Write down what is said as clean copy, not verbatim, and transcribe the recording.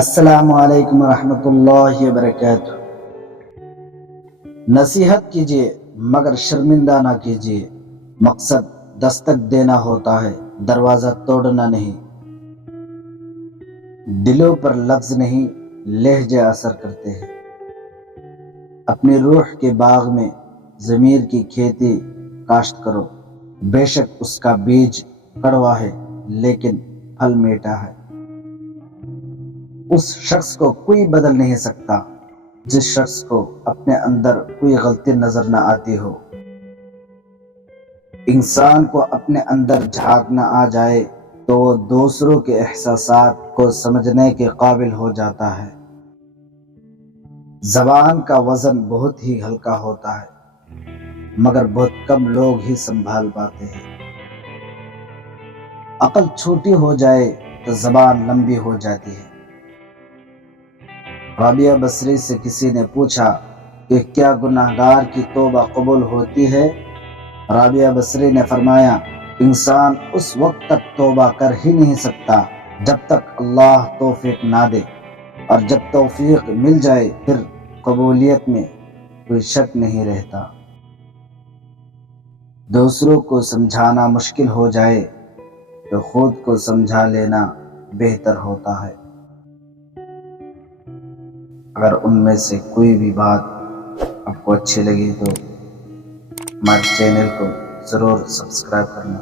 السلام علیکم ورحمۃ اللہ وبرکاتہ۔ نصیحت کیجیے مگر شرمندہ نہ کیجیے، مقصد دستک دینا ہوتا ہے، دروازہ توڑنا نہیں۔ دلوں پر لفظ نہیں، لہجے اثر کرتے ہیں۔ اپنی روح کے باغ میں ضمیر کی کھیتی کاشت کرو، بے شک اس کا بیج کڑوا ہے لیکن پھل میٹھا ہے۔ اس شخص کو کوئی بدل نہیں سکتا جس شخص کو اپنے اندر کوئی غلطی نظر نہ آتی ہو۔ انسان کو اپنے اندر جھانکنا آ جائے تو وہ دوسروں کے احساسات کو سمجھنے کے قابل ہو جاتا ہے۔ زبان کا وزن بہت ہی ہلکا ہوتا ہے مگر بہت کم لوگ ہی سنبھال پاتے ہیں۔ عقل چھوٹی ہو جائے تو زبان لمبی ہو جاتی ہے۔ رابعہ بصری سے کسی نے پوچھا کہ کیا گناہگار کی توبہ قبول ہوتی ہے؟ رابعہ بصری نے فرمایا، انسان اس وقت تک توبہ کر ہی نہیں سکتا جب تک اللہ توفیق نہ دے، اور جب توفیق مل جائے پھر قبولیت میں کوئی شک نہیں رہتا۔ دوسروں کو سمجھانا مشکل ہو جائے تو خود کو سمجھا لینا بہتر ہوتا ہے۔ اگر ان میں سے کوئی بھی بات آپ کو اچھی لگی تو ہمارے چینل کو ضرور سبسکرائب کرنا۔